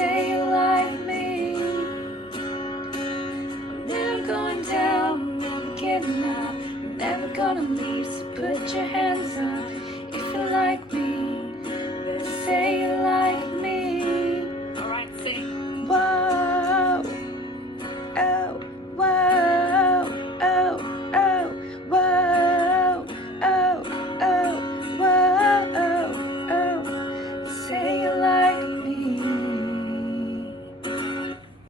say you like me. I'm never going down, I'm getting up. I'm never gonna leave, so put your hands up if you like me.